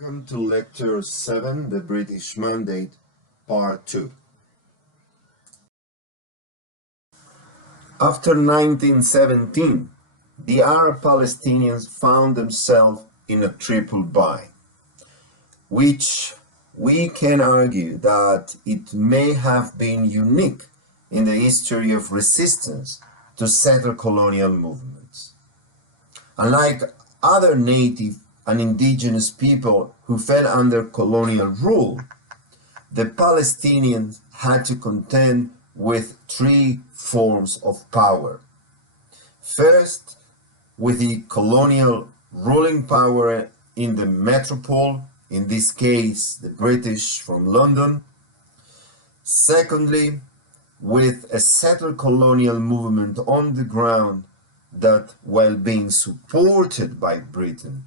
Welcome to Lecture 7, The British Mandate, Part 2. After 1917, the Arab Palestinians found themselves in a triple bind, which we can argue that it may have been unique in the history of resistance to settler colonial movements. Unlike other native and indigenous people who fell under colonial rule, the Palestinians had to contend with three forms of power. First, with the colonial ruling power in the metropole, in this case the British from London. Secondly, with a settler colonial movement on the ground that, while being supported by Britain,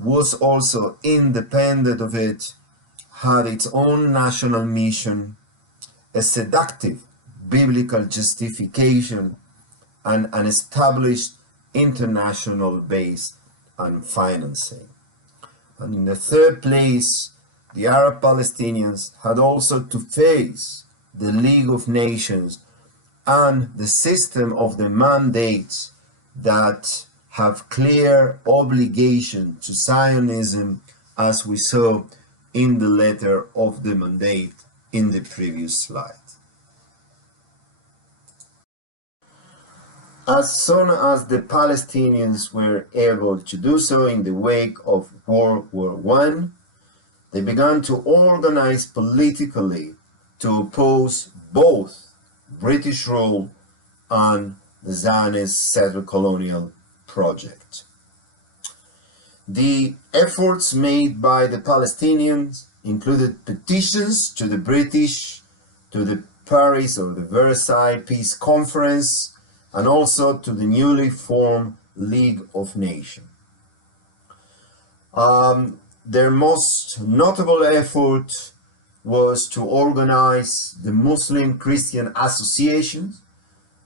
was also independent of it, had its own national mission, a seductive biblical justification, and an established international base and financing. And in the third place, the Arab Palestinians had also to face the League of Nations and the system of the mandates that have clear obligation to Zionism, as we saw in the letter of the mandate in the previous slide. As soon as the Palestinians were able to do so in the wake of World War I, they began to organize politically to oppose both British rule and the Zionist settler colonial project. The efforts made by the Palestinians included petitions to the British, to the Paris or the Versailles Peace Conference, and also to the newly formed League of Nations. Their most notable effort was to organize the Muslim Christian associations.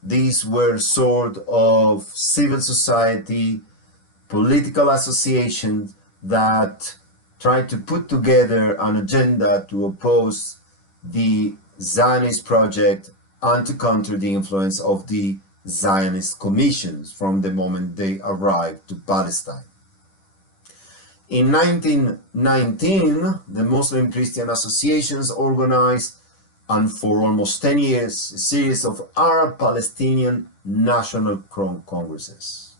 These were sort of civil society, political associations that tried to put together an agenda to oppose the Zionist project and to counter the influence of the Zionist commissions from the moment they arrived to Palestine. In 1919, the Muslim Christian associations organized, and for almost 10 years, a series of Arab-Palestinian national congresses.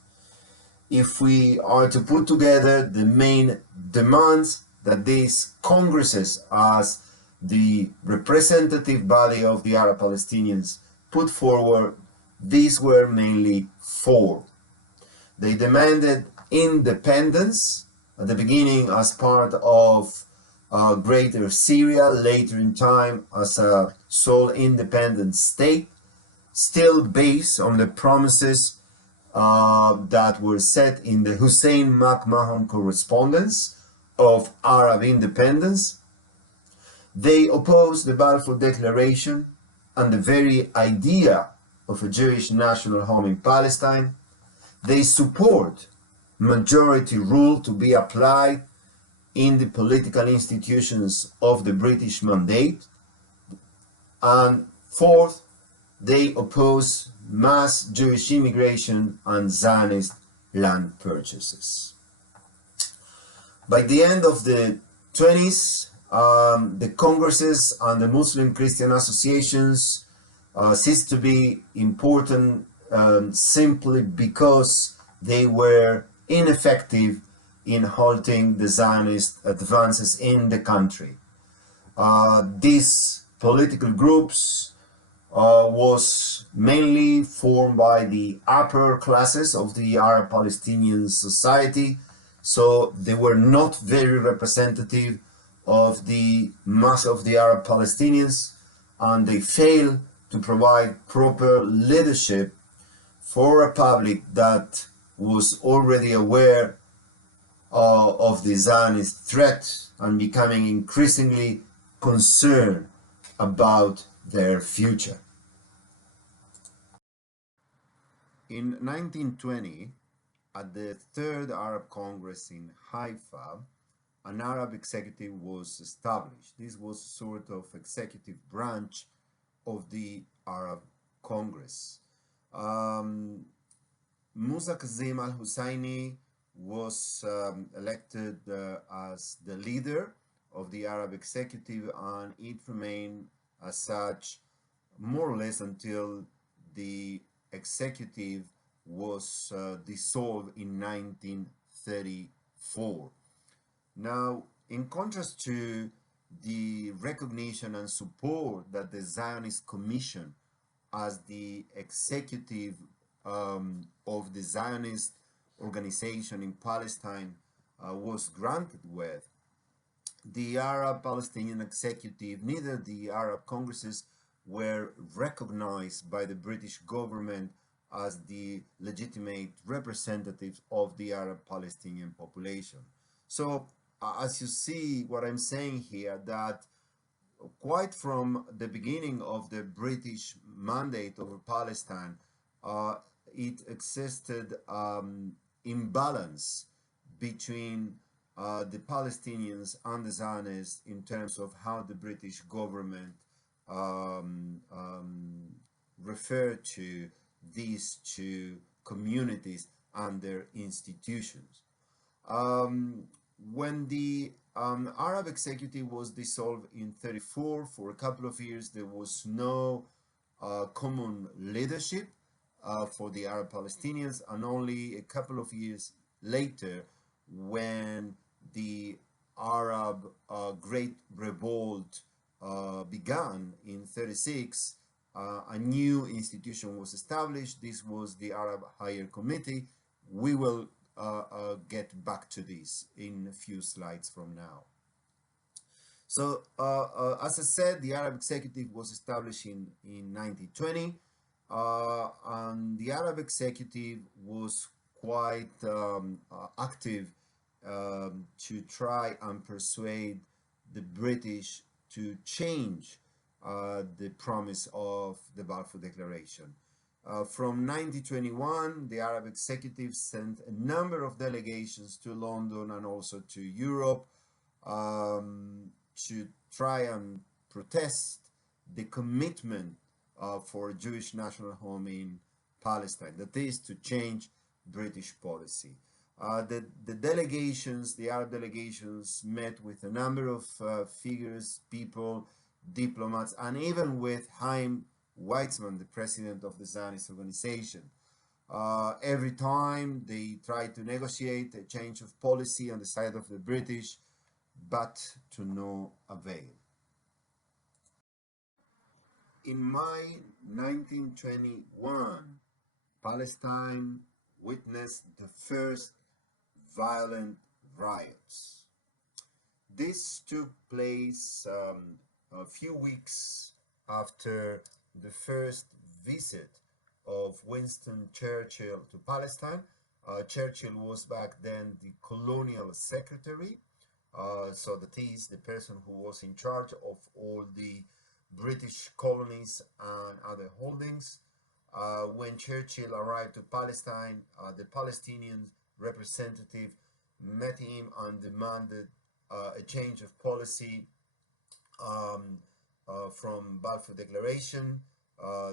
If we are to put together the main demands that these congresses, as the representative body of the Arab Palestinians, put forward, these were mainly four. They demanded independence, at the beginning as part of Greater Syria, later in time as a sole independent state, still based on the promises that were set in the Hussein McMahon Correspondence of Arab independence. They opposed the Balfour Declaration and the very idea of a Jewish national home in Palestine. They support majority rule to be applied in the political institutions of the British Mandate. And fourth, they oppose mass Jewish immigration and Zionist land purchases. By the end of the 20s, the congresses and the Muslim Christian associations ceased to be important simply because they were ineffective in halting the Zionist advances in the country. These political groups was mainly formed by the upper classes of the Arab Palestinian society, so they were not very representative of the mass of the Arab Palestinians, and they failed to provide proper leadership for a public that was already aware of the Zionist threat and becoming increasingly concerned about their future. In 1920, at the Third Arab Congress in Haifa, an Arab executive was established. This was a sort of executive branch of the Arab Congress. Musa Kazim al Husseini was elected as the leader of the Arab executive, and it remained as such more or less until the executive was dissolved in 1934. Now, in contrast to the recognition and support that the Zionist Commission as the executive of the Zionist organization in Palestine was granted with, the Arab Palestinian executive, neither the Arab Congresses were recognized by the British government as the legitimate representatives of the Arab Palestinian population. So, as you see what I'm saying here, that quite from the beginning of the British mandate over Palestine, it existed imbalance between the Palestinians and the Zionists in terms of how the British government referred to these two communities and their institutions. When the Arab executive was dissolved in 34, for a couple of years, there was no common leadership for the Arab Palestinians, and only a couple of years later, when the Arab Great Revolt began in 36, a new institution was established. This was the Arab Higher Committee. We will get back to this in a few slides from now. So, as I said, the Arab Executive was established in 1920, and the Arab Executive was quite active to try and persuade the British to change the promise of the Balfour Declaration. From 1921, the Arab executive sent a number of delegations to London and also to Europe to try and protest the commitment for a Jewish national home in Palestine, that is, to change British policy. The delegations, the Arab delegations, met with a number of figures, people, diplomats, and even with Chaim Weizmann, the president of the Zionist organization. Every time they tried to negotiate a change of policy on the side of the British, but to no avail. In May 1921, Palestine witnessed the first violent riots. This took place a few weeks after the first visit of Winston Churchill to Palestine. Churchill was back then the colonial secretary, so that is the person who was in charge of all the British colonies and other holdings. When Churchill arrived to Palestine, the Palestinian representative met him and demanded a change of policy from Balfour Declaration.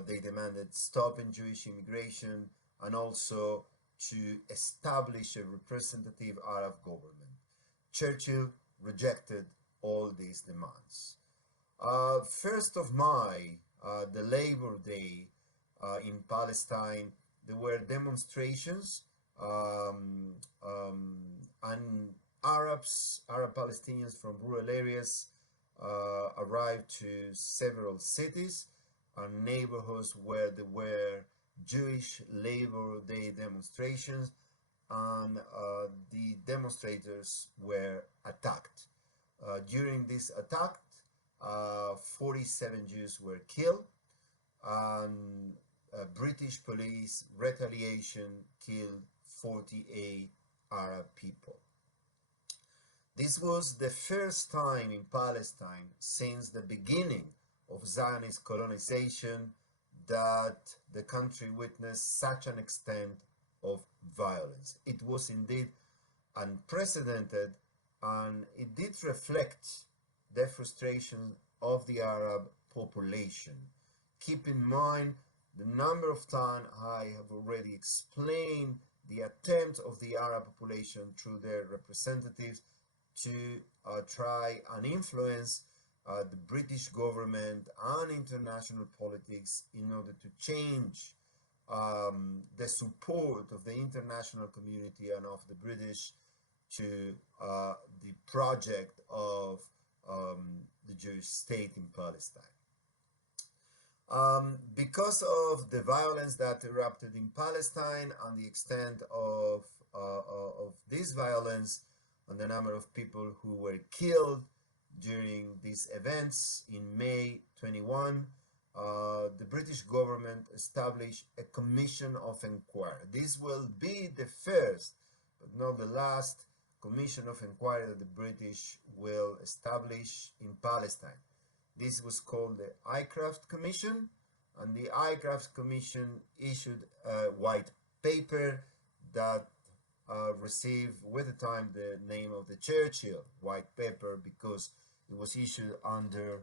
They demanded stopping Jewish immigration and also to establish a representative Arab government. Churchill rejected all these demands. 1st of May, the Labor Day in Palestine, there were demonstrations and Arab Palestinians from rural areas arrived to several cities and neighborhoods where there were Jewish Labor Day demonstrations, and the demonstrators were attacked. During this attack, 47 Jews were killed, and British police retaliation killed 48 Arab people. This was the first time in Palestine since the beginning of Zionist colonization that the country witnessed such an extent of violence. It was indeed unprecedented and it did reflect the frustration of the Arab population. Keep in mind the number of times I have already explained the attempt of the Arab population through their representatives to try and influence the British government and international politics in order to change the support of the international community and of the British to the project of the Jewish state in Palestine. Because of the violence that erupted in Palestine and the extent of this violence and the number of people who were killed during these events in May 21, the British government established a commission of inquiry. This will be the first, but not the last, commission of inquiry that the British will establish in Palestine. This was called the Aycraft Commission, and the Aycraft Commission issued a white paper that received with the time the name of the Churchill White Paper because it was issued under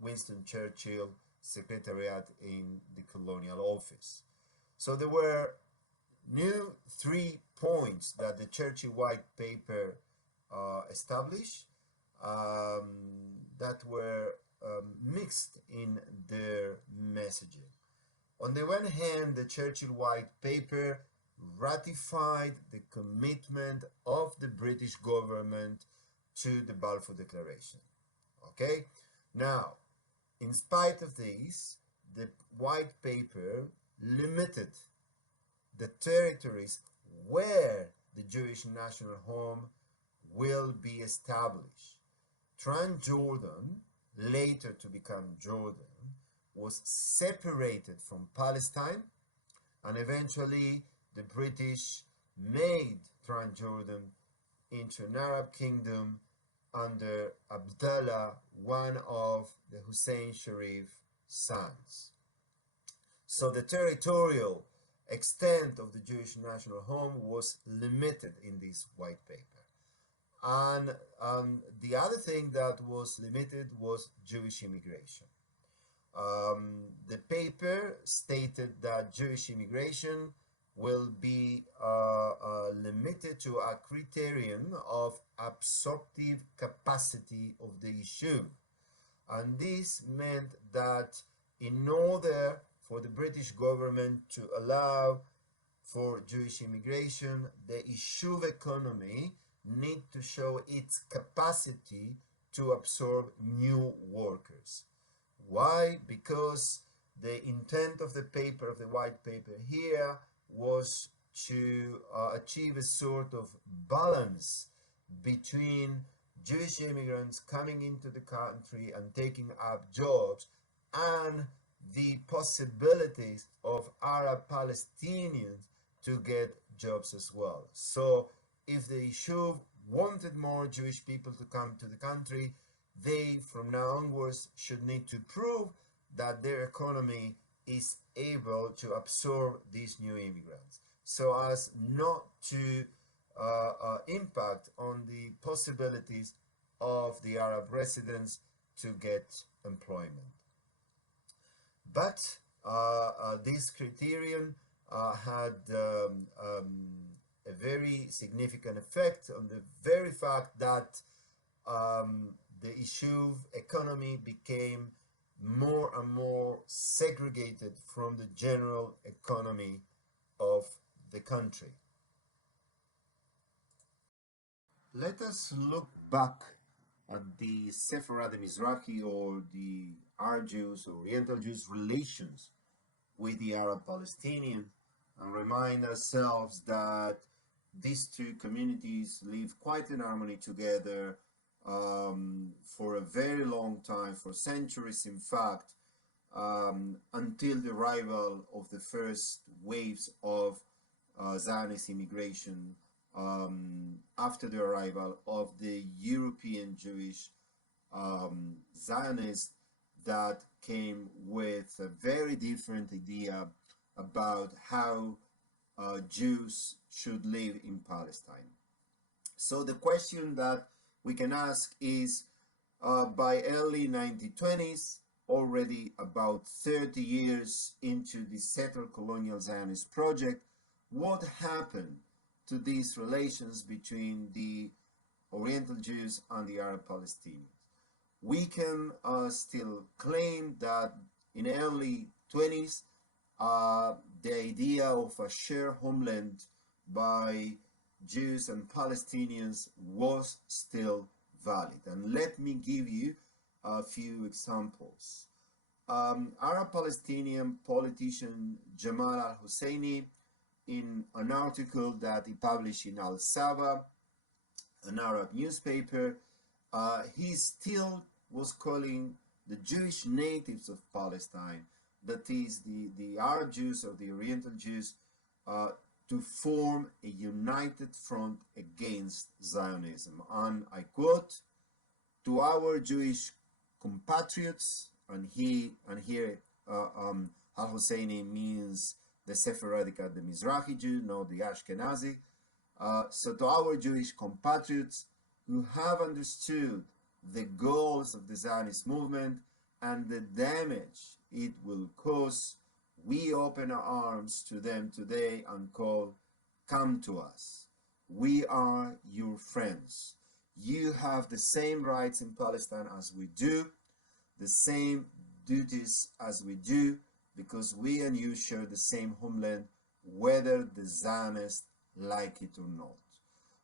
Winston Churchill Secretariat in the Colonial Office. So there were new 3 points that the Churchill White Paper established that were mixed in their messaging. On the one hand, the Churchill White Paper ratified the commitment of the British government to the Balfour Declaration. Okay? Now, in spite of this, the White Paper limited the territories where the Jewish national home will be established. Transjordan, later to become Jordan, was separated from Palestine, and eventually the British made Transjordan into an Arab kingdom under Abdullah, one of the Hussein Sharif sons. So the territorial extent of the Jewish national home was limited in this white paper. And the other thing that was limited was Jewish immigration. The paper stated that Jewish immigration will be limited to a criterion of absorptive capacity of the issue. And this meant that in order for the British government to allow for Jewish immigration, the issue economy need to show its capacity to absorb new workers. Why? Because the intent of the paper, of the white paper here, was to achieve a sort of balance between Jewish immigrants coming into the country and taking up jobs and the possibilities of Arab Palestinians to get jobs as well. So if the Yishuv wanted more Jewish people to come to the country, they from now onwards should need to prove that their economy is able to absorb these new immigrants, so as not to impact on the possibilities of the Arab residents to get employment. But this criterion had a very significant effect on the very fact that the issue economy became more and more segregated from the general economy of the country. Let us look back at the Sephardi Mizrahi or the Arab Jews, Oriental Jews relations with the Arab Palestinian, and remind ourselves that these two communities live quite in harmony together for a very long time, for centuries in fact, until the arrival of the first waves of Zionist immigration after the arrival of the European Jewish Zionists that came with a very different idea about how Jews should live in Palestine. So the question that we can ask is, by early 1920s, already about 30 years into the settler colonial Zionist project, what happened to these relations between the Oriental Jews and the Arab Palestinians? We can still claim that in early 20s, the idea of a shared homeland by Jews and Palestinians was still valid. And let me give you a few examples. Arab-Palestinian politician Jamal al-Husseini, in an article that he published in Al-Saba, an Arab newspaper, he still was calling the Jewish natives of Palestine, that is, the Arab Jews or the Oriental Jews, to form a united front against Zionism. And I quote, "To our Jewish compatriots," and here al-Husseini means the Sephardic and the Mizrahi Jew, not the Ashkenazi. So to our Jewish compatriots who have understood the goals of the Zionist movement and the damage it will cause, we open our arms to them today and call, "Come to us. We are your friends. You have the same rights in Palestine as we do, the same duties as we do, because we and you share the same homeland, whether the Zionists like it or not."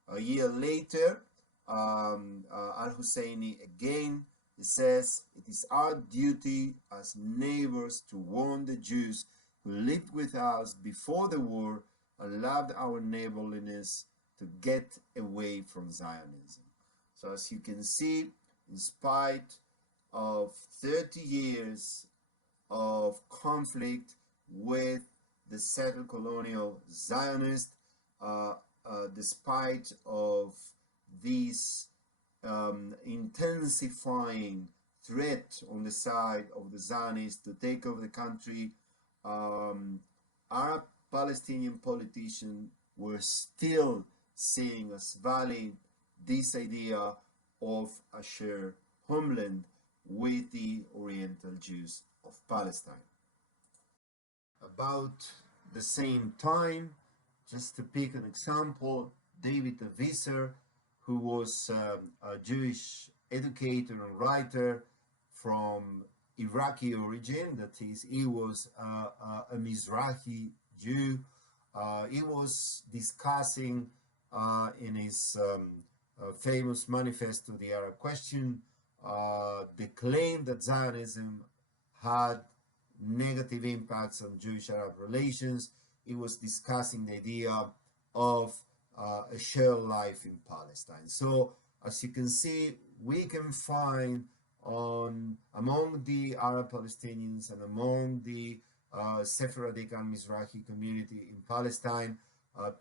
A year later, al-Husseini again says, "It is our duty as neighbors to warn the Jews who lived with us before the war and loved our neighborliness to get away from Zionism." So as you can see, in spite of 30 years of conflict with the settler colonial Zionists, despite of this intensifying threat on the side of the Zionists to take over the country, Arab Palestinian politicians were still seeing as valid this idea of a shared homeland with the Oriental Jews of Palestine. About the same time, just to pick an example, David Aviser, who was a Jewish educator and writer from Iraqi origin, that is, he was a Mizrahi Jew. He was discussing in his famous manifesto, The Arab Question, the claim that Zionism had negative impacts on Jewish-Arab relations. He was discussing the idea of a shared life in Palestine. So, as you can see, we can find among the Arab Palestinians and among the Sephardic and Mizrahi community in Palestine,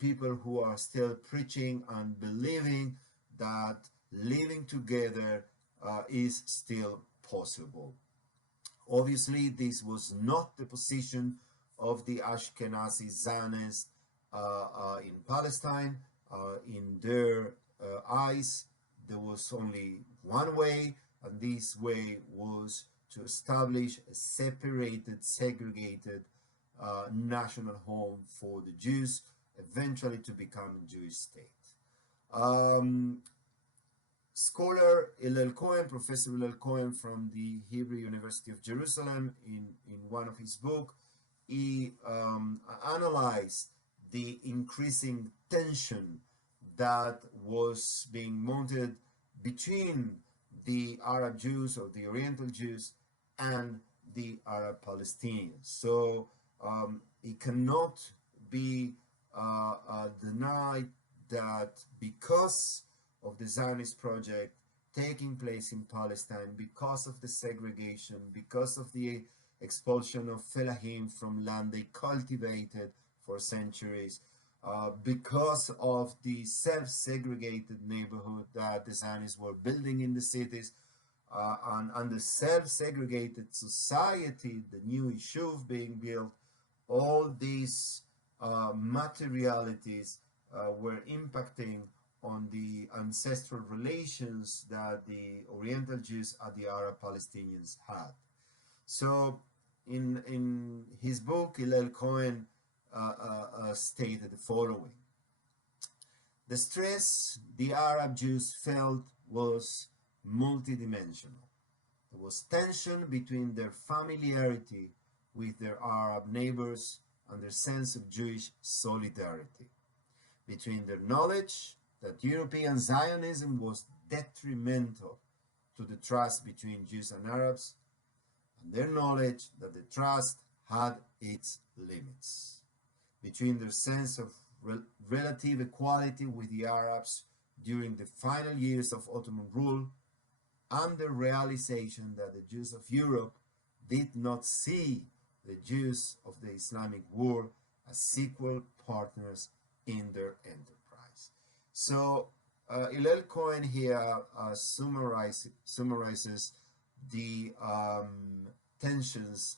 people who are still preaching and believing that living together is still possible. Obviously, this was not the position of the Ashkenazi Zionists in Palestine. In their eyes, there was only one way, and this way was to establish a separated, segregated national home for the Jews, eventually to become a Jewish state. Scholar Hillel Cohen, Professor Hillel Cohen from the Hebrew University of Jerusalem, in one of his books, he analyzed the increasing tension that was being mounted between the Arab Jews or the Oriental Jews and the Arab Palestinians. So it cannot be denied that because of the Zionist project taking place in Palestine, because of the segregation, because of the expulsion of Felahim from land they cultivated for centuries, because of the self-segregated neighborhood that the Zionists were building in the cities, and the self-segregated society, the new Yishuv being built, all these materialities were impacting on the ancestral relations that the Oriental Jews and the Arab Palestinians had. So, in his book, Hillel Cohen stated the following: the stress the Arab Jews felt was multidimensional. There was tension between their familiarity with their Arab neighbors and their sense of Jewish solidarity, between their knowledge that European Zionism was detrimental to the trust between Jews and Arabs, and their knowledge that the trust had its limits, between their sense of relative equality with the Arabs during the final years of Ottoman rule, and the realization that the Jews of Europe did not see the Jews of the Islamic world as equal partners in their enterprise. So Hillel Cohen here summarizes the tensions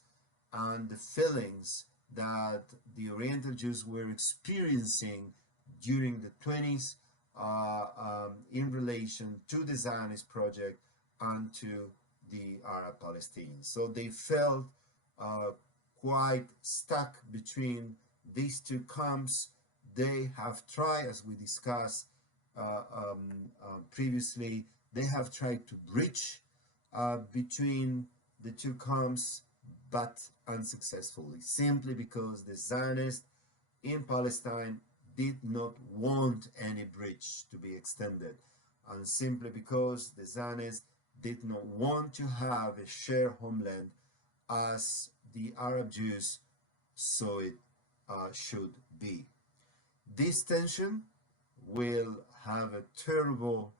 and the feelings that the Oriental Jews were experiencing during the 20s in relation to the Zionist project and to the Arab Palestinians. So they felt quite stuck between these two camps. They have tried, as we discussed previously, they have tried to bridge between the two camps, but unsuccessfully, simply because the Zionists in Palestine did not want any bridge to be extended, and simply because the Zionists did not want to have a shared homeland as the Arab Jews saw it should be. This tension will have a terrible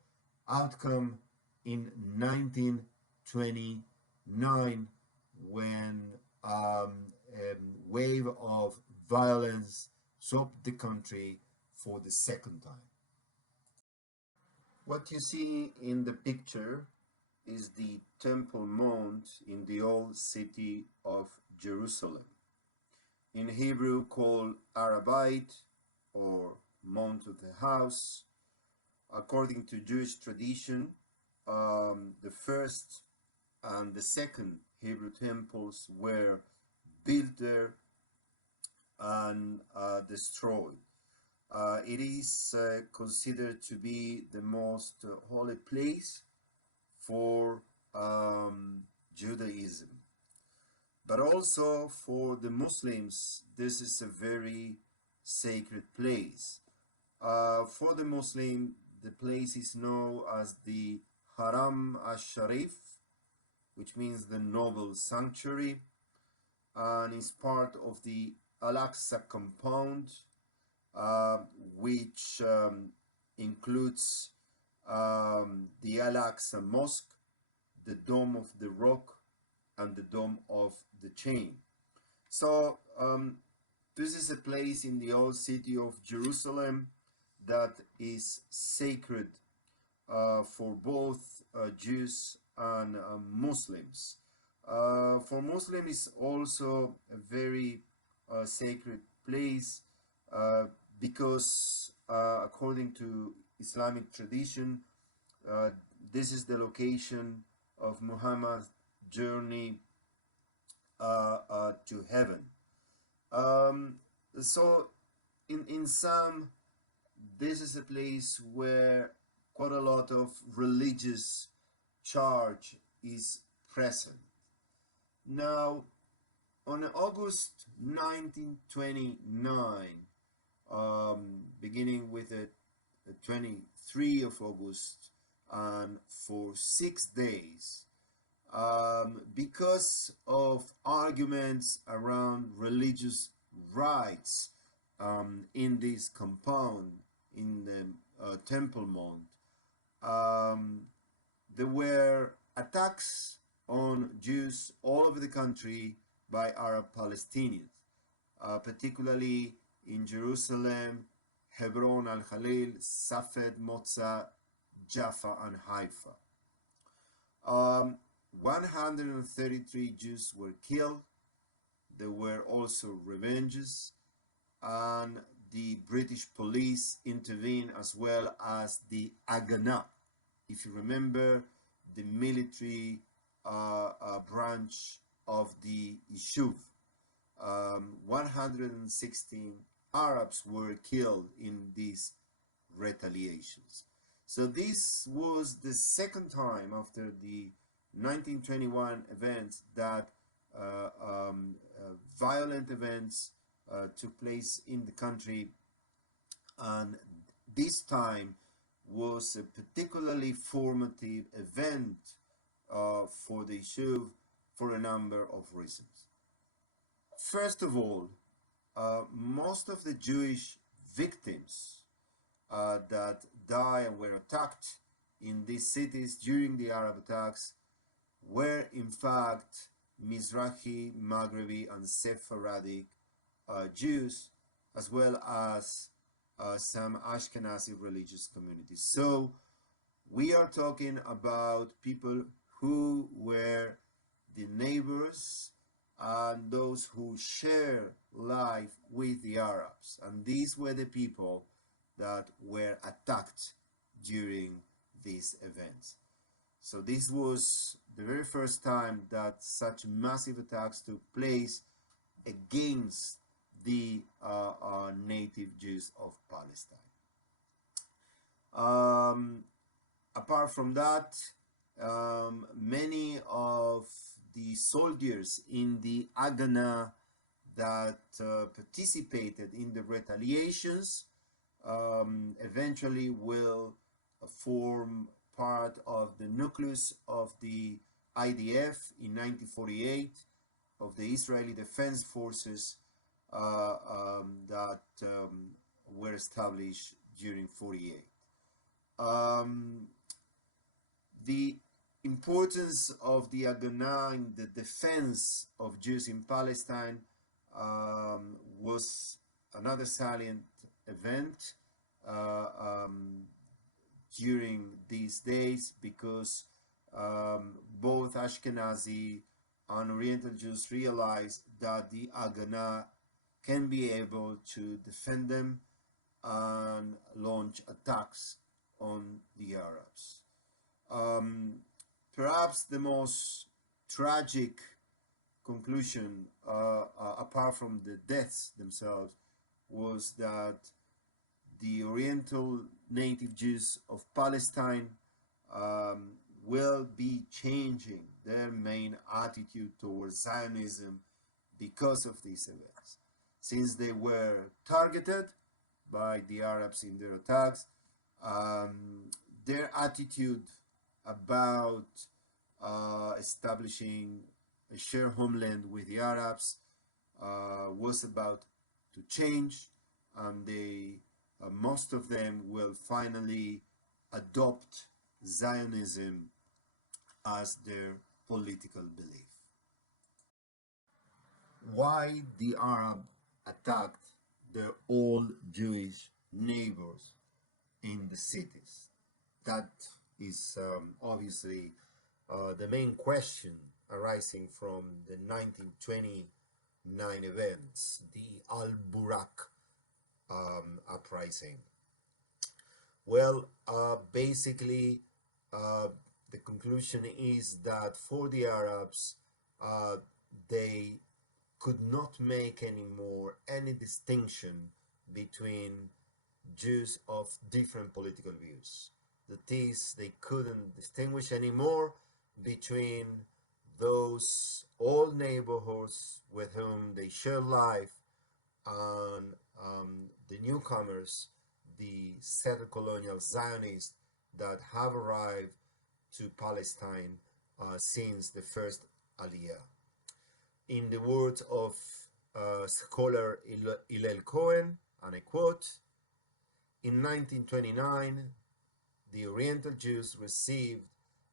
outcome in 1929 when a wave of violence swept the country for the second time. What you see in the picture is the Temple Mount in the old city of Jerusalem, in Hebrew called Arabite or Mount of the House. According to Jewish tradition, the first and the second Hebrew temples were built there and destroyed. It is considered to be the most holy place for Judaism. But also for the Muslims, this is a very sacred place. For the Muslim, the place is known as the Haram al-Sharif, which means the noble sanctuary, and is part of the Al-Aqsa compound, which includes the Al-Aqsa Mosque, the Dome of the Rock, and the Dome of the Chain. So this is a place in the old city of Jerusalem that is sacred for both Jews and Muslims. For Muslims, it's also a very sacred place because according to Islamic tradition, this is the location of Muhammad's journey to heaven. So in sum, this is a place where quite a lot of religious charge is present. Now, on August 1929, beginning with the 23 of August, and for 6 days, because of arguments around religious rights in this compound, in the Temple Mount, there were attacks on Jews all over the country by Arab Palestinians, particularly in Jerusalem, Hebron, Al-Khalil, Safed, Moza, Jaffa, and Haifa. 133 Jews were killed. There were also revenges, and the British police intervened, as well as the Haganah. If you remember, the military branch of the Yishuv. 116 Arabs were killed in these retaliations. So this was the second time after the 1921 events that violent events took place in the country, and this time was a particularly formative event for the Yishuv for a number of reasons. First of all, most of the Jewish victims that died and were attacked in these cities during the Arab attacks were in fact Mizrahi, Maghrebi, and Sephardic Jews, as well as some Ashkenazi religious communities. So we are talking about people who were the neighbors and those who share life with the Arabs. And these were the people that were attacked during these events. So this was the very first time that such massive attacks took place against the native Jews of Palestine. Apart from that, many of the soldiers in the Haganah that participated in the retaliations eventually will form part of the nucleus of the IDF in 1948, of the Israeli Defense Forces that were established during 48. The importance of the Haganah in the defense of Jews in Palestine was another salient event during these days, because both Ashkenazi and Oriental Jews realized that the Haganah can be able to defend them and launch attacks on the Arabs. Perhaps the most tragic conclusion, apart from the deaths themselves, was that the Oriental native Jews of Palestine will be changing their main attitude towards Zionism because of these events. Since they were targeted by the Arabs in their attacks, their attitude about establishing a shared homeland with the Arabs was about to change, and they most of them will finally adopt Zionism as their political belief. Why the Arab attacked their old Jewish neighbors in the cities? That is obviously the main question arising from the 1929 events, the Al-Burak uprising. Well, basically, the conclusion is that for the Arabs, they could not make anymore any distinction between Jews of different political views. That is, they couldn't distinguish anymore between those old neighborhoods with whom they share life and the newcomers, the settled colonial Zionists that have arrived to Palestine since the first Aliyah. In the words of scholar Hillel Cohen, and I quote, "In 1929, the Oriental Jews received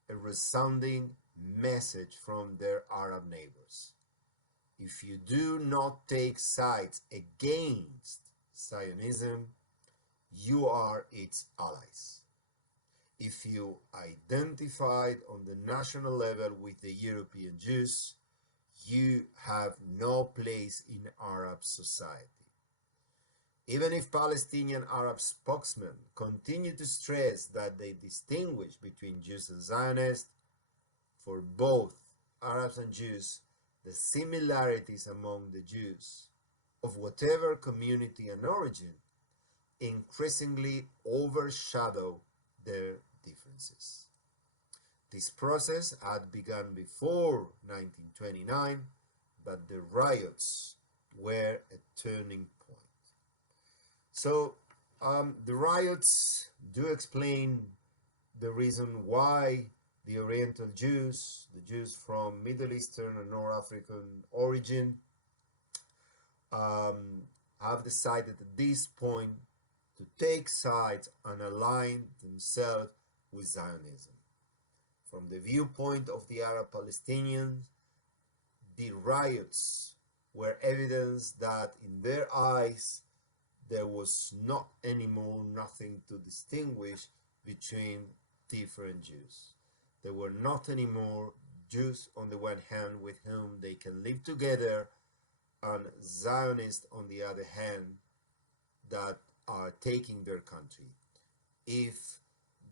a resounding message from their Arab neighbors. If you do not take sides against Zionism, you are its allies. If you identified on the national level with the European Jews, you have no place in Arab society. Even if Palestinian Arab spokesmen continue to stress that they distinguish between Jews and Zionists, for both Arabs and Jews, the similarities among the Jews of whatever community and origin increasingly overshadow their differences. This process had begun before 1929, but the riots were a turning point. So the riots do explain the reason why the Oriental Jews, the Jews from Middle Eastern and North African origin, have decided at this point to take sides and align themselves with Zionism. From the viewpoint of the Arab Palestinians, the riots were evidence that in their eyes there was not anymore nothing to distinguish between different Jews. There were not anymore Jews on the one hand with whom they can live together, and Zionists on the other hand that are taking their country. If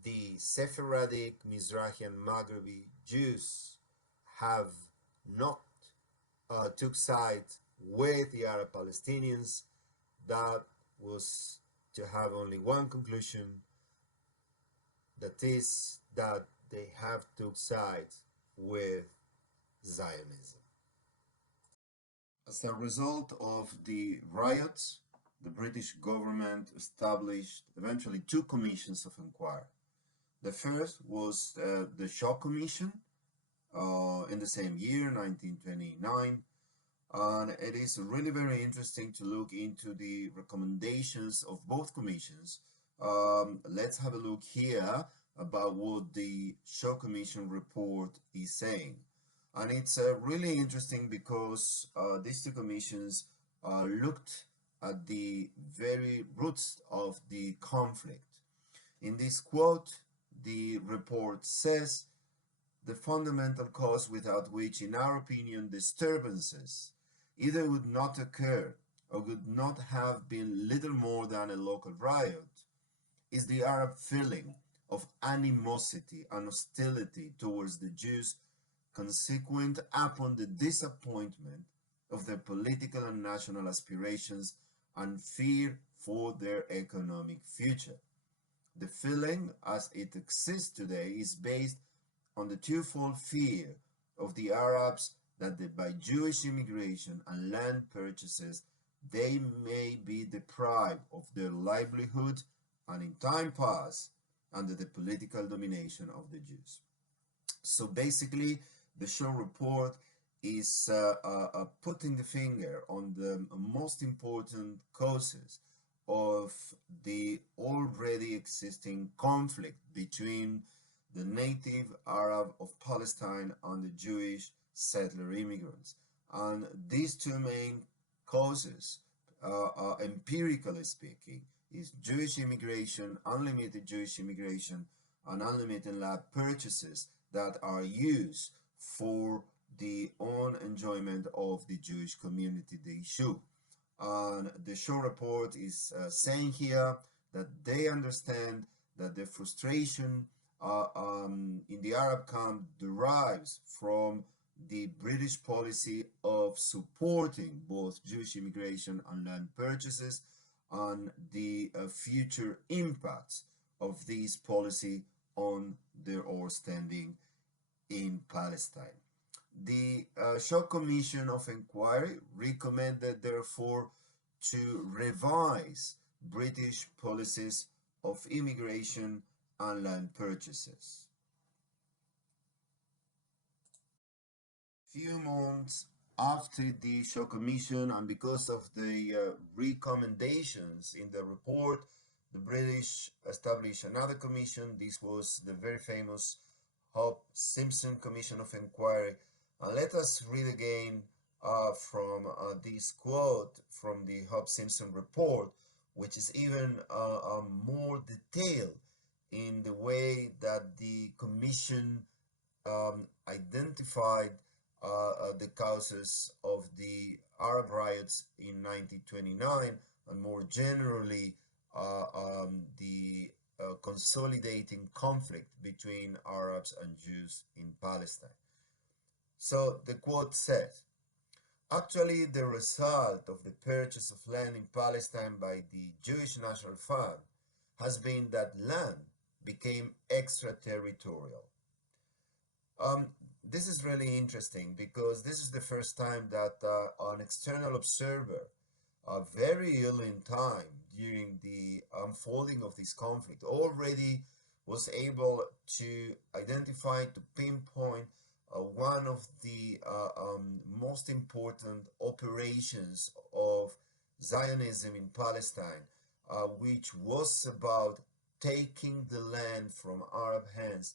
the Sephardic, Mizrahi, and Maghrebi Jews have not took sides with the Arab Palestinians, that was to have only one conclusion, that is that they have took sides with Zionism. As a result of the riots, the British government established eventually two commissions of inquiry. The first was the Shaw Commission in the same year, 1929, and it is really very interesting to look into the recommendations of both commissions. Let's have a look here about what the Shaw Commission report is saying. And it's really interesting because these two commissions looked at the very roots of the conflict. In this quote, the report says, the fundamental cause without which, in our opinion, disturbances either would not occur or would not have been little more than a local riot is the Arab feeling of animosity and hostility towards the Jews consequent upon the disappointment of their political and national aspirations and fear for their economic future. The feeling as it exists today is based on the twofold fear of the Arabs that by Jewish immigration and land purchases they may be deprived of their livelihood and in time past under the political domination of the Jews. So basically, the Shaw report is putting the finger on the most important causes of the already existing conflict between the native Arab of Palestine and the Jewish settler immigrants. And these two main causes, empirically speaking, is Jewish immigration, unlimited Jewish immigration, and unlimited land purchases that are used for the own enjoyment of the Jewish community, the issue. And the Shaw report is saying here that they understand that the frustration in the Arab camp derives from the British policy of supporting both Jewish immigration and land purchases and the future impacts of this policy on their own standing in Palestine. The Shaw Commission of Inquiry recommended, therefore, to revise British policies of immigration and land purchases. Few months after the Shaw Commission, and because of the recommendations in the report, the British established another commission. This was the very famous Hobbs-Simpson Commission of Inquiry. And let us read again from this quote from the Hobbs-Simpson report, which is even more detailed in the way that the commission identified the causes of the Arab riots in 1929 and more generally the consolidating conflict between Arabs and Jews in Palestine. So the quote says, actually, the result of the purchase of land in Palestine by the Jewish National Fund has been that land became extraterritorial. This is really interesting because this is the first time that an external observer, very early in time during the unfolding of this conflict, already was able to identify, to pinpoint one of the most important operations of Zionism in Palestine, which was about taking the land from Arab hands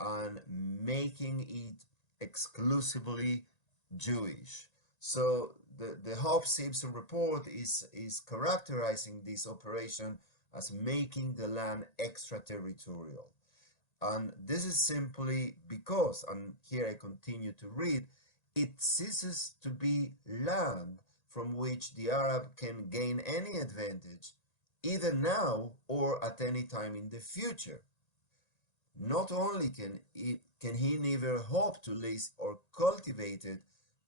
and making it exclusively Jewish. So the Hope Simpson report is characterizing this operation as making the land extraterritorial. And this is simply because, and here I continue to read, it ceases to be land from which the Arab can gain any advantage, either now or at any time in the future. Not only can he never hope to lease or cultivate it,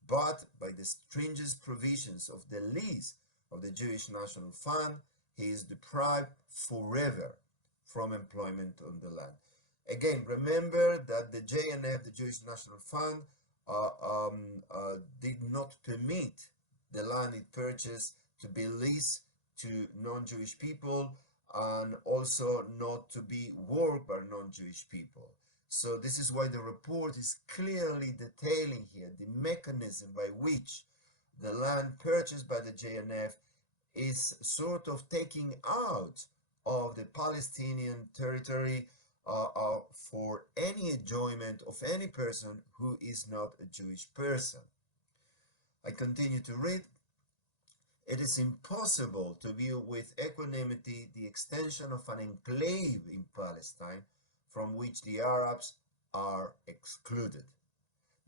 but by the stringent provisions of the lease of the Jewish National Fund, he is deprived forever from employment on the land. Again, remember that the JNF, the Jewish National Fund, did not permit the land it purchased to be leased to non-Jewish people, and also not to be worked by non-Jewish people. So this is why the report is clearly detailing here the mechanism by which the land purchased by the JNF is sort of taking out of the Palestinian territory for any enjoyment of any person who is not a Jewish person. I continue to read. It is impossible to view with equanimity the extension of an enclave in Palestine from which the Arabs are excluded.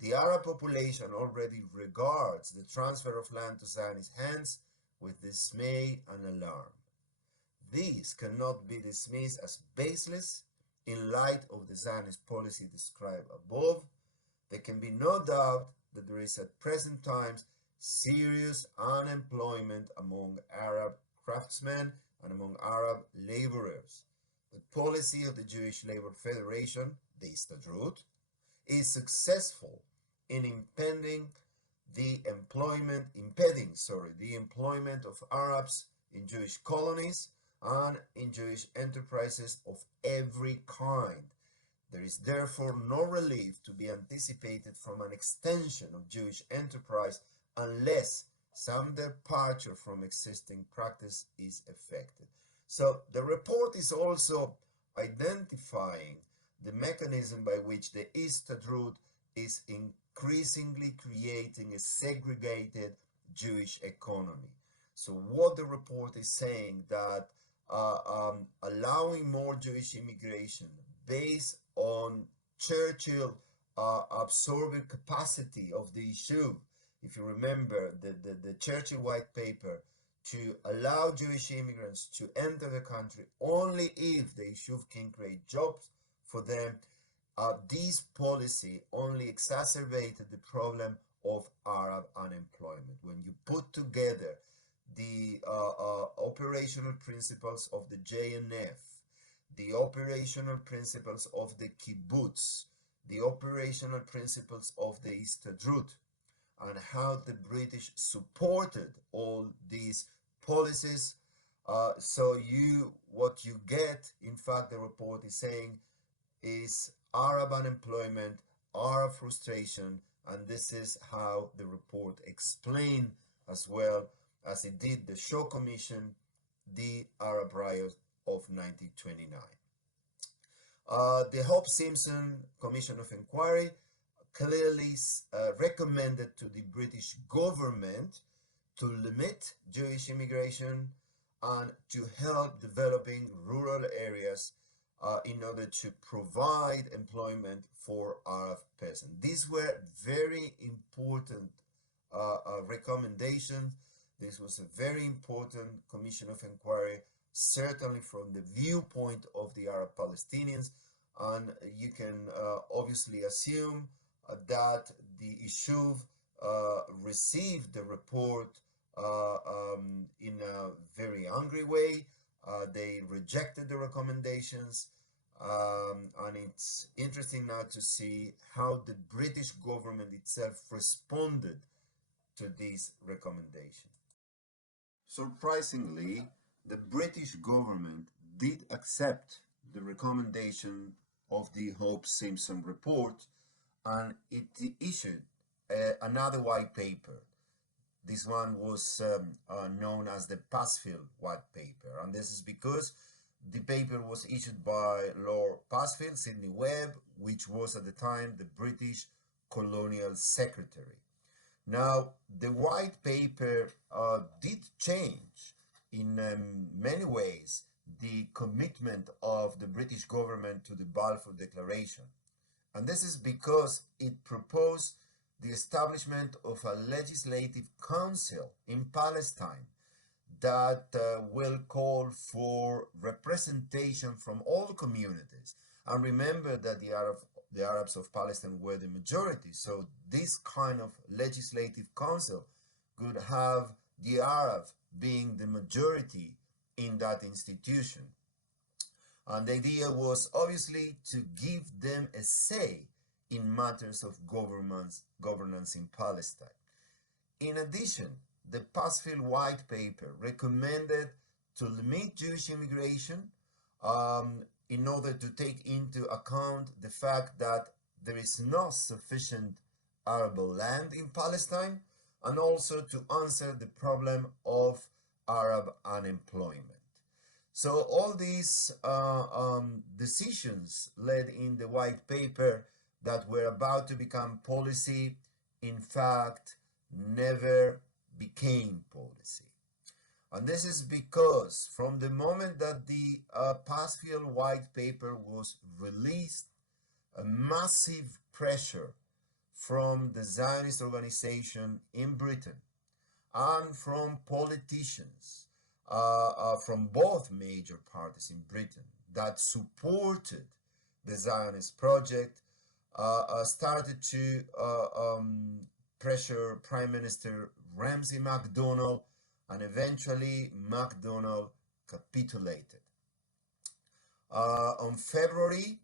The Arab population already regards the transfer of land to Zionist hands with dismay and alarm. These cannot be dismissed as baseless in light of the Zionist policy described above. There can be no doubt that there is at present times serious unemployment among Arab craftsmen and among Arab laborers. The policy of the Jewish Labor Federation, the Histadrut, is successful in impeding the employment of Arabs in Jewish colonies and in Jewish enterprises of every kind. There is therefore no relief to be anticipated from an extension of Jewish enterprise unless some departure from existing practice is effected. So the report is also identifying the mechanism by which the Histadrut is increasingly creating a segregated Jewish economy. So what the report is saying that allowing more Jewish immigration based on Churchill absorbing capacity of the issue. If you remember the Churchill White Paper, to allow Jewish immigrants to enter the country only if the issue can create jobs for them, this policy only exacerbated the problem of Arab unemployment. When you put together the operational principles of the JNF, the operational principles of the kibbutz, the operational principles of the Histadrut, and how the British supported all these policies. What you get, in fact, the report is saying, is Arab unemployment, Arab frustration, and this is how the report explained, as well as it did the Shaw Commission, the Arab riots of 1929. The Hope Simpson Commission of Inquiry clearly recommended to the British government to limit Jewish immigration and to help developing rural areas in order to provide employment for Arab peasants. These were very important recommendations This was a very important commission of inquiry, certainly from the viewpoint of the Arab Palestinians, and you can obviously assume that the Ishuv received the report in a very angry way. They rejected the recommendations, and it's interesting now to see how the British government itself responded to these recommendations. Surprisingly, the British government did accept the recommendation of the Hope-Simpson report, and it issued another white paper. This one was known as the Pasfield White Paper, and this is because the paper was issued by Lord Pasfield, Sidney Webb, which was at the time the British Colonial Secretary. Now, the white paper did change in many ways the commitment of the British government to the Balfour Declaration. And this is because it proposed the establishment of a legislative council in Palestine that will call for representation from all communities. And remember that the Arabs of Palestine were the majority, so this kind of legislative council could have the Arab being the majority in that institution. And the idea was obviously to give them a say in matters of governance in Palestine. In addition, the Pasfield White Paper recommended to limit Jewish immigration in order to take into account the fact that there is not sufficient arable land in Palestine, and also to answer the problem of Arab unemployment. So all these decisions led in the white paper that were about to become policy, in fact, never became policy. And this is because from the moment that the Pasfield White Paper was released, a massive pressure from the Zionist organization in Britain and from politicians from both major parties in Britain that supported the Zionist project started to pressure Prime Minister Ramsay MacDonald, and eventually MacDonald capitulated. On February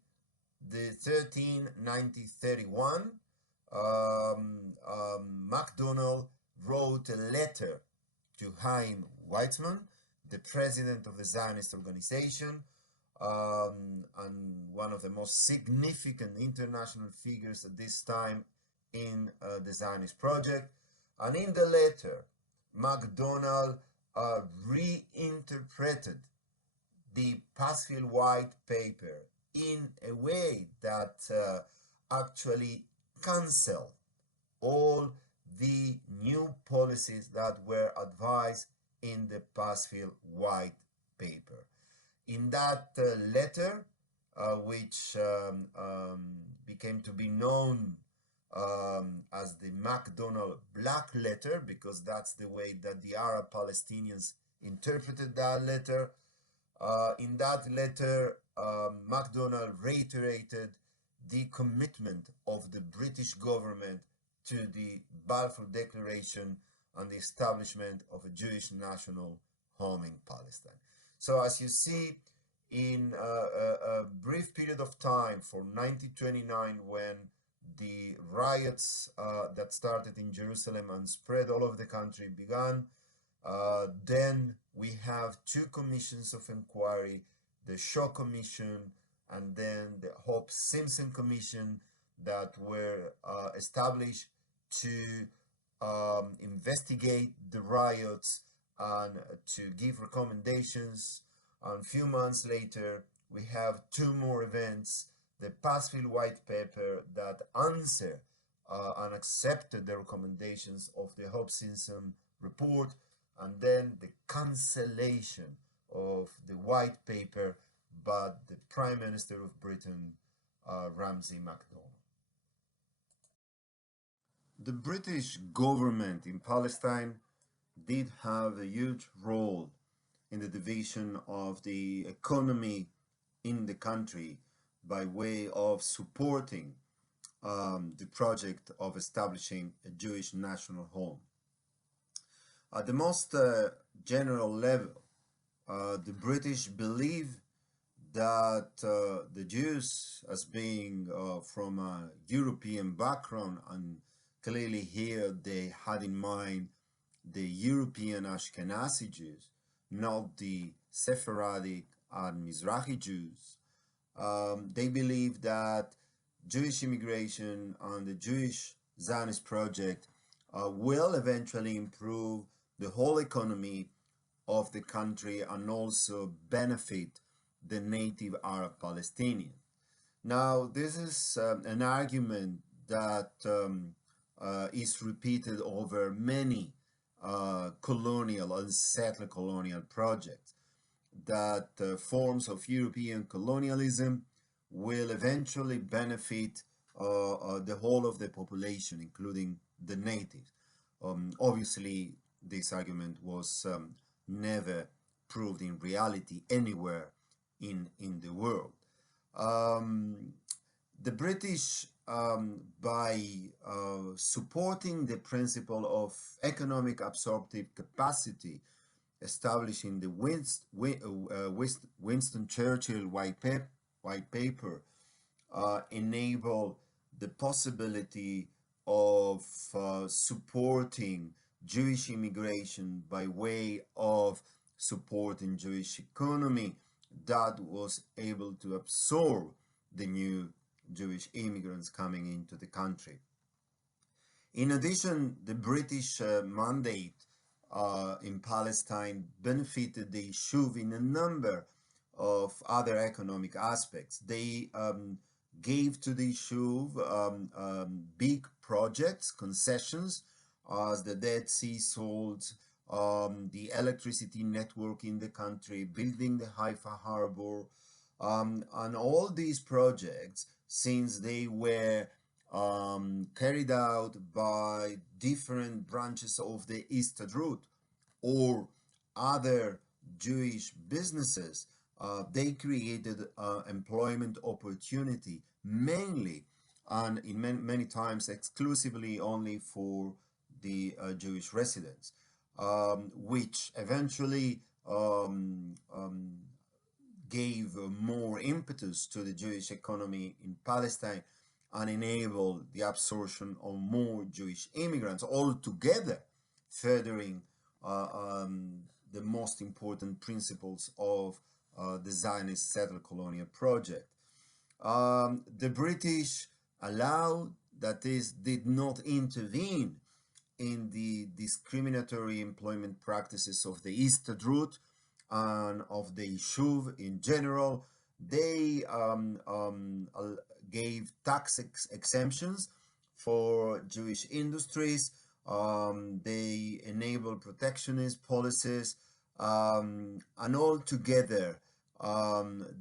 the 13th, 1931, MacDonald wrote a letter to Chaim Weizmann, the president of the Zionist organization, and one of the most significant international figures at this time in the Zionist project. And in the letter, MacDonald reinterpreted the Pasfield White Paper in a way that actually canceled all the new policies that were advised in the Pasfield White Paper. In that letter, which became to be known as the MacDonald Black Letter, because that's the way that the Arab Palestinians interpreted that letter. In that letter, MacDonald reiterated the commitment of the British government to the Balfour Declaration and the establishment of a Jewish national home in Palestine. So as you see, in a brief period of time from 1929, when the riots that started in Jerusalem and spread all over the country began, then we have two commissions of inquiry, the Shaw Commission and then the Hope-Simpson Commission, that were established to investigate the riots and to give recommendations. And a few months later, we have two more events: the Pasfield White Paper that answered and accepted the recommendations of the Hope-Simpson report, and then the cancellation of the White Paper by the Prime Minister of Britain, Ramsay MacDonald. The British government in Palestine did have a huge role in the division of the economy in the country by way of supporting the project of establishing a Jewish national home. At the most general level, the British believe that the Jews, as being from a European background, and clearly here they had in mind the European Ashkenazi Jews, not the Sephardic and Mizrahi Jews. They believe that Jewish immigration and the Jewish Zionist project will eventually improve the whole economy of the country and also benefit the native Arab Palestinians. Now, this is an argument that is repeated over many colonial and settler colonial projects, that forms of European colonialism will eventually benefit the whole of the population, including the natives. Obviously, this argument was never proved in reality anywhere in the world. The British, by supporting the principle of economic absorptive capacity, establishing the Winston Churchill white paper, enable the possibility of supporting Jewish immigration by way of supporting Jewish economy that was able to absorb the new Jewish immigrants coming into the country. In addition, the British mandate in Palestine benefited the Yishuv in a number of other economic aspects. They gave to the Yishuv big projects, concessions, as the Dead Sea sold, the electricity network in the country, building the Haifa harbor, and all these projects, since they were carried out by different branches of the Histadrut or other Jewish businesses, they created employment opportunity mainly and in many times exclusively only for the Jewish residents, which eventually gave more impetus to the Jewish economy in Palestine and enabled the absorption of more Jewish immigrants, altogether furthering the most important principles of the Zionist settler colonial project. The British allowed, that is, did not intervene in the discriminatory employment practices of the Histadrut and of the Yishuv in general. They gave tax exemptions for Jewish industries. They enabled protectionist policies, and altogether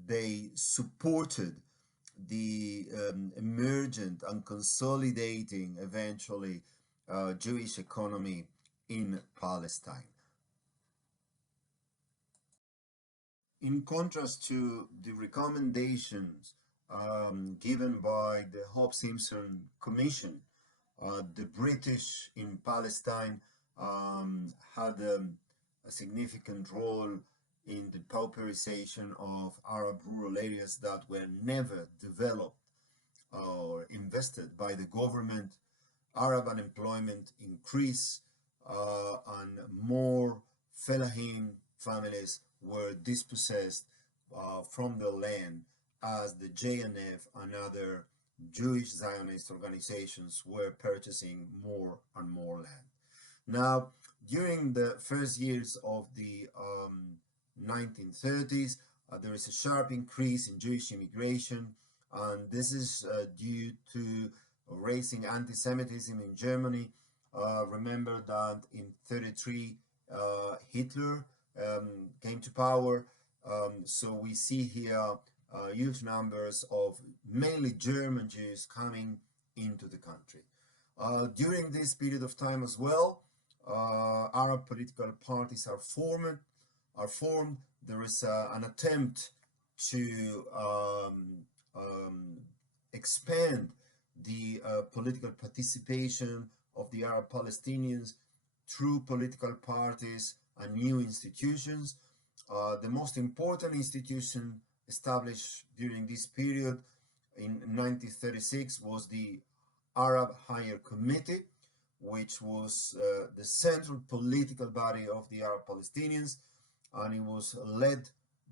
they supported the emergent and consolidating eventually Jewish economy in Palestine. In contrast to the recommendations given by the Hobbes-Simpson Commission, the British in Palestine had a significant role in the pauperization of Arab rural areas that were never developed or invested by the government. Arab unemployment increased, and more Fellahin families were dispossessed from the land as the JNF and other Jewish Zionist organizations were purchasing more and more land. Now, during the first years of the 1930s, there is a sharp increase in Jewish immigration, and this is due to raising anti-Semitism in Germany. Remember that in 1933, Hitler came to power. So we see here huge numbers of mainly German Jews coming into the country. During this period of time as well, Arab political parties are formed. There is an attempt to expand the political participation of the Arab Palestinians through political parties and new institutions. The most important institution established during this period in 1936 was the Arab Higher Committee, which was the central political body of the Arab Palestinians, and it was led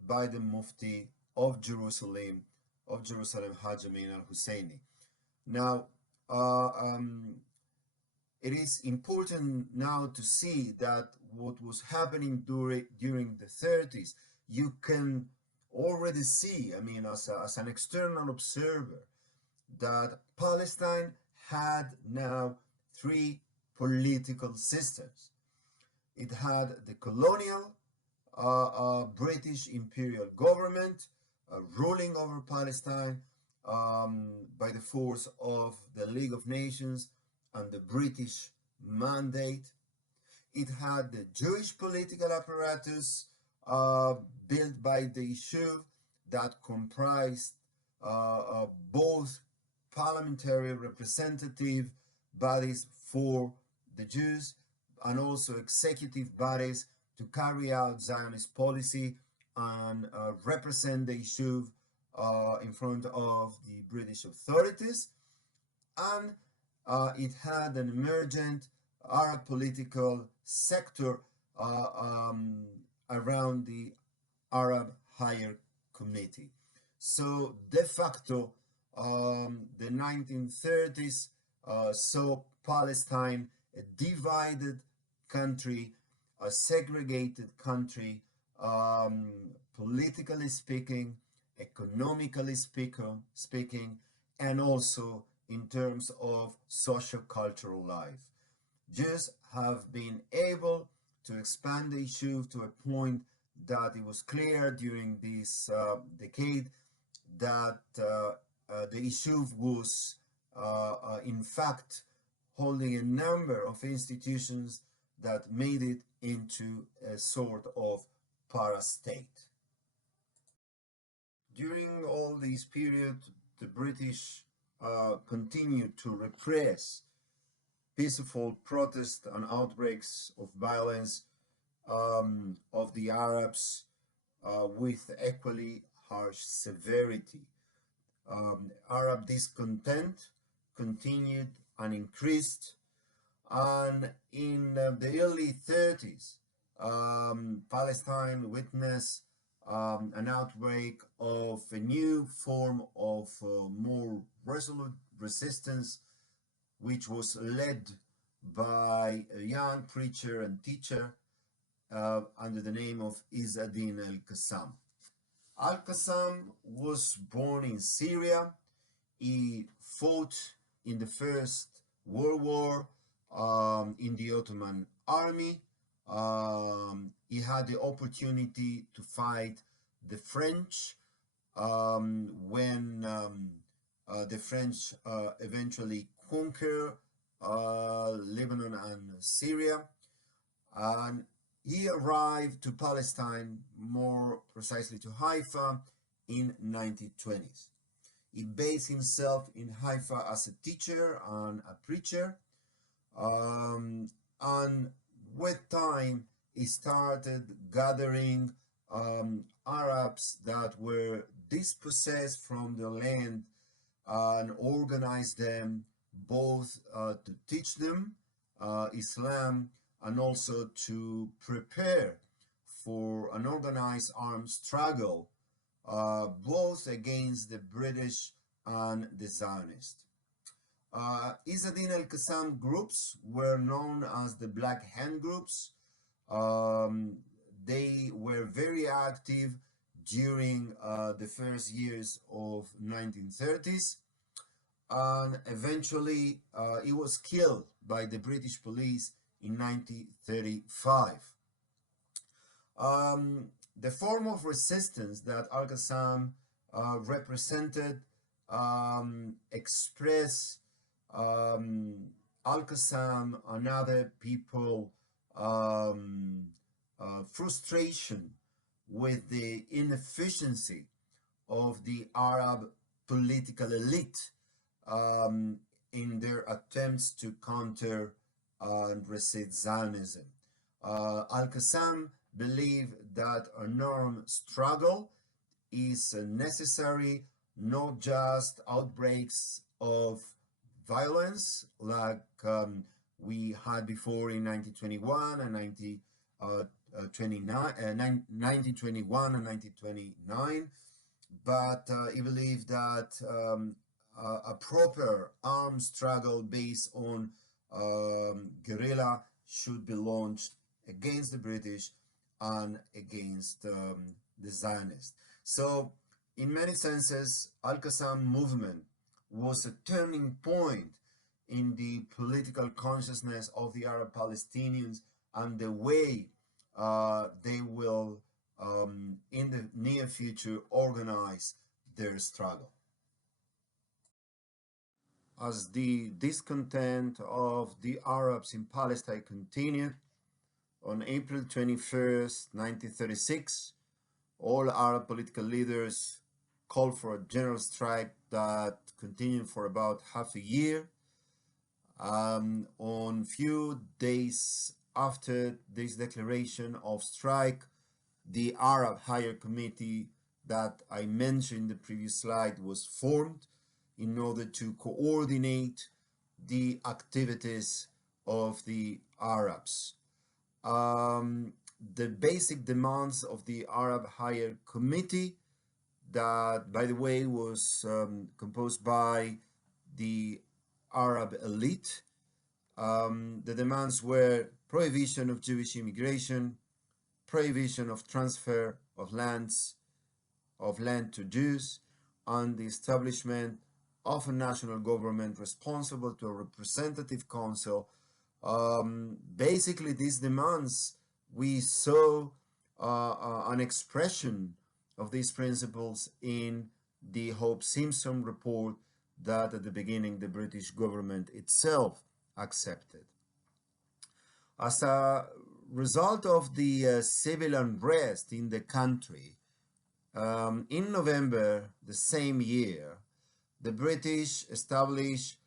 by the Mufti of Jerusalem, Hajj Amin al-Husseini. Now, it is important now to see that what was happening during the 30s, you can already see, I mean, as an external observer, that Palestine had now three political systems. It had the colonial British imperial government ruling over Palestine by the force of the League of Nations and the British mandate. It had the Jewish political apparatus built by the Yishuv that comprised both parliamentary representative bodies for the Jews and also executive bodies to carry out Zionist policy and represent the Yishuv in front of the British authorities. And it had an emergent Arab political sector around the Arab Higher Committee. So de facto, the 1930s saw Palestine a divided country, a segregated country, politically speaking, economically speaking, and also in terms of socio-cultural life. Jews have been able to expand the issue to a point that it was clear during this decade that the issue was in fact holding a number of institutions that made it into a sort of para-state. During all this period, the British continued to repress peaceful protests and outbreaks of violence of the Arabs with equally harsh severity. Arab discontent continued and increased, and in the early 30s, Palestine witnessed an outbreak of a new form of more resolute resistance, which was led by a young preacher and teacher under the name of Izz ad-Din al-Qassam. Al-Qassam was born in Syria. He fought in the First World War in the Ottoman army. He had the opportunity to fight the French when the French eventually conquered Lebanon and Syria. And he arrived to Palestine, more precisely to Haifa, in 1920s. He based himself in Haifa as a teacher and a preacher. And with time, he started gathering Arabs that were dispossessed from the land and organized them both to teach them Islam and also to prepare for an organized armed struggle both against the British and the Zionists. Izz ad-Din al-Qassam groups were known as the Black Hand groups. They were very active during the first years of 1930s, and eventually he was killed by the British police in 1935. The form of resistance that Al-Qassam represented expressed Al-Qassam and other people frustration with the inefficiency of the Arab political elite in their attempts to counter and resist Zionism. Al-Qassam believed that an armed struggle is necessary, not just outbreaks of violence like we had before in 1921 and 1921 and 1929, but he believed that a proper armed struggle based on guerrilla should be launched against the British and against the Zionists. So, in many senses, Al-Qassam movement was a turning point in the political consciousness of the Arab Palestinians and the way they will, in the near future, organize their struggle. As the discontent of the Arabs in Palestine continued, on April 21st, 1936, all Arab political leaders called for a general strike that continued for about half a year. On few days after this declaration of strike, the Arab Higher Committee that I mentioned in the previous slide was formed in order to coordinate the activities of the Arabs. The basic demands of the Arab Higher Committee, that, by the way, was composed by the Arab elite. The demands were prohibition of Jewish immigration, prohibition of transfer of land to Jews, and the establishment of a national government responsible to a representative council. Basically, these demands, we saw an expression of these principles in the Hope Simpson report that at the beginning the British government itself accepted. As a result of the civil unrest in the country, in November the same year, the British established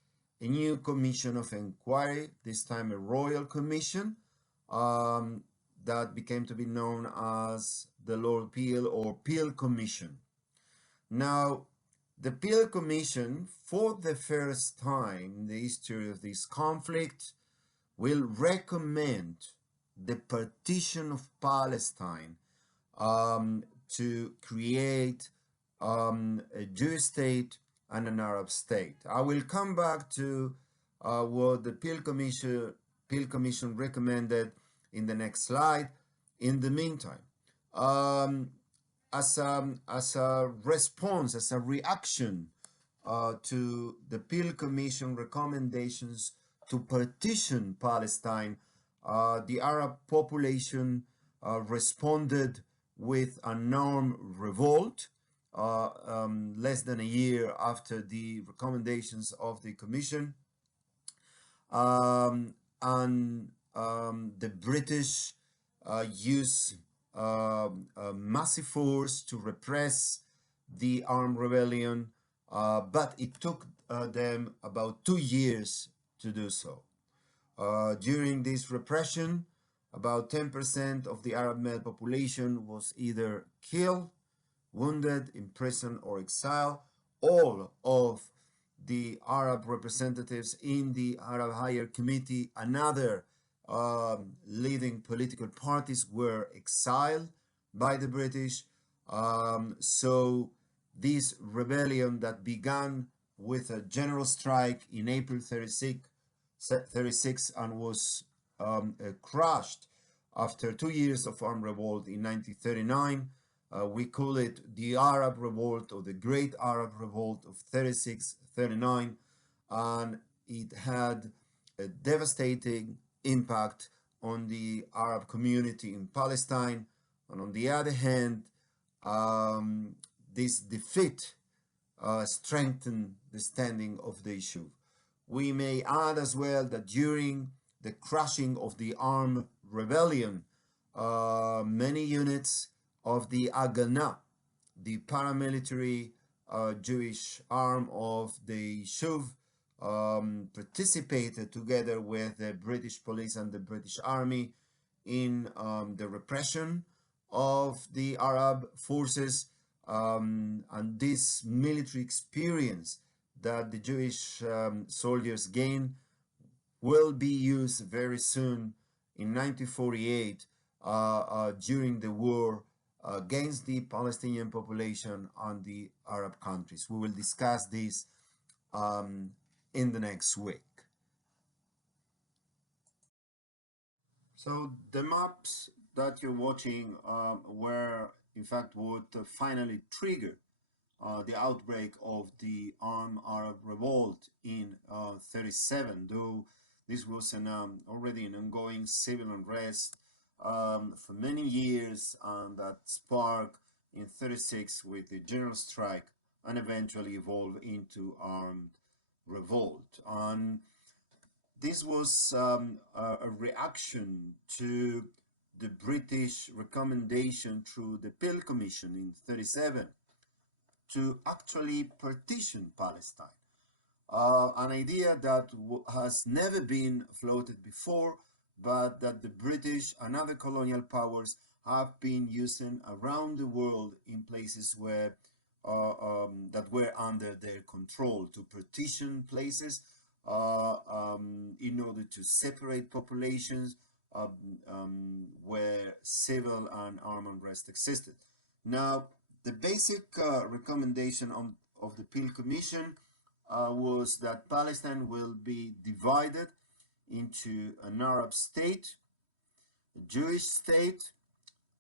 a new commission of inquiry, this time a royal commission, that became to be known as the Lord Peel or Peel Commission. Now, the Peel Commission, for the first time in the history of this conflict, will recommend the partition of Palestine to create a Jewish state and an Arab state. I will come back to what the Peel Commission recommended in the next slide. In the meantime, as a response, as a reaction to the Peel Commission recommendations to partition Palestine, the Arab population responded with an armed revolt less than a year after the recommendations of the Commission. The British used massive force to repress the armed rebellion, but it took them about 2 years to do so. During this repression, about 10% of the Arab male population was either killed, wounded, imprisoned, or exiled. All of the Arab representatives in the Arab Higher Committee and other leading political parties were exiled by the British. So this rebellion that began with a general strike in April 36 and was crushed after 2 years of armed revolt in 1939. We call it the Arab Revolt or the Great Arab Revolt of 36-39, and it had a devastating impact on the Arab community in Palestine. And on the other hand, this defeat strengthened the standing of the issue. We may add as well that during the crushing of the armed rebellion. Many units of the Haganah, the paramilitary Jewish arm of the Shuv, participated together with the British police and the British army in the repression of the Arab forces, and this military experience that the Jewish soldiers gained will be used very soon in 1948 during the war against the Palestinian population and the Arab countries. We will discuss this in the next week. So the maps that you're watching were in fact what finally triggered the outbreak of the armed Arab revolt in 37, though this was already an ongoing civil unrest for many years, and that sparked in 36 with the general strike and eventually evolved into armed revolt. And this was a reaction to the British recommendation through the Peel Commission in 37 to actually partition Palestine. An idea that has never been floated before, but that the British and other colonial powers have been using around the world in places where that were under their control, to partition places in order to separate populations where civil and armed unrest existed. Now, the basic recommendation of the Peel Commission was that Palestine will be divided into an Arab state, a Jewish state,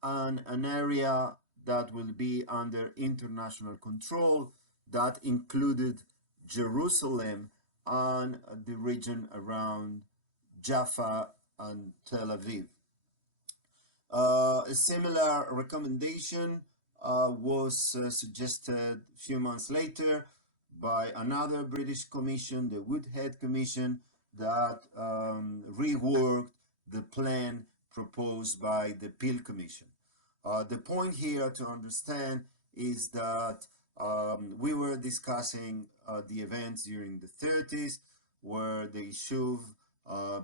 and an area that will be under international control that included Jerusalem and the region around Jaffa and Tel Aviv. A similar recommendation was suggested a few months later by another British commission, the Woodhead Commission, that reworked the plan proposed by the Peel Commission. The point here to understand is that we were discussing the events during the 30s, where the Yishuv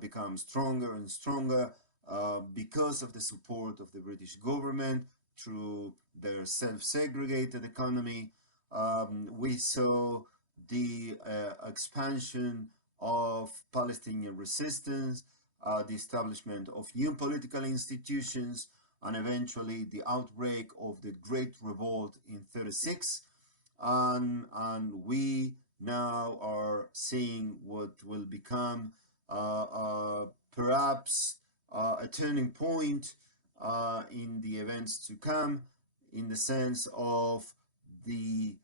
becomes stronger and stronger because of the support of the British government through their self-segregated economy. We saw the expansion of Palestinian resistance, the establishment of new political institutions, and eventually the outbreak of the Great Revolt in 36. And we now are seeing what will become perhaps a turning point in the events to come, in the sense of the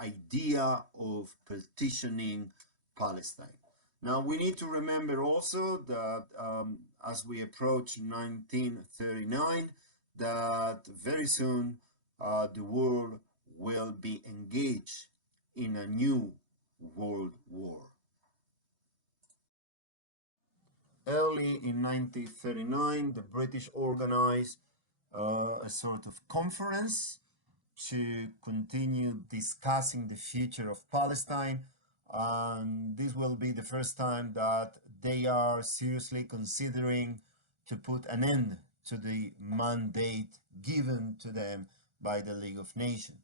idea of partitioning Palestine. Now, we need to remember also that as we approach 1939, that very soon the world will be engaged in a new world war. Early in 1939, the British organized a sort of conference to continue discussing the future of Palestine. And this will be the first time that they are seriously considering to put an end to the mandate given to them by the League of Nations.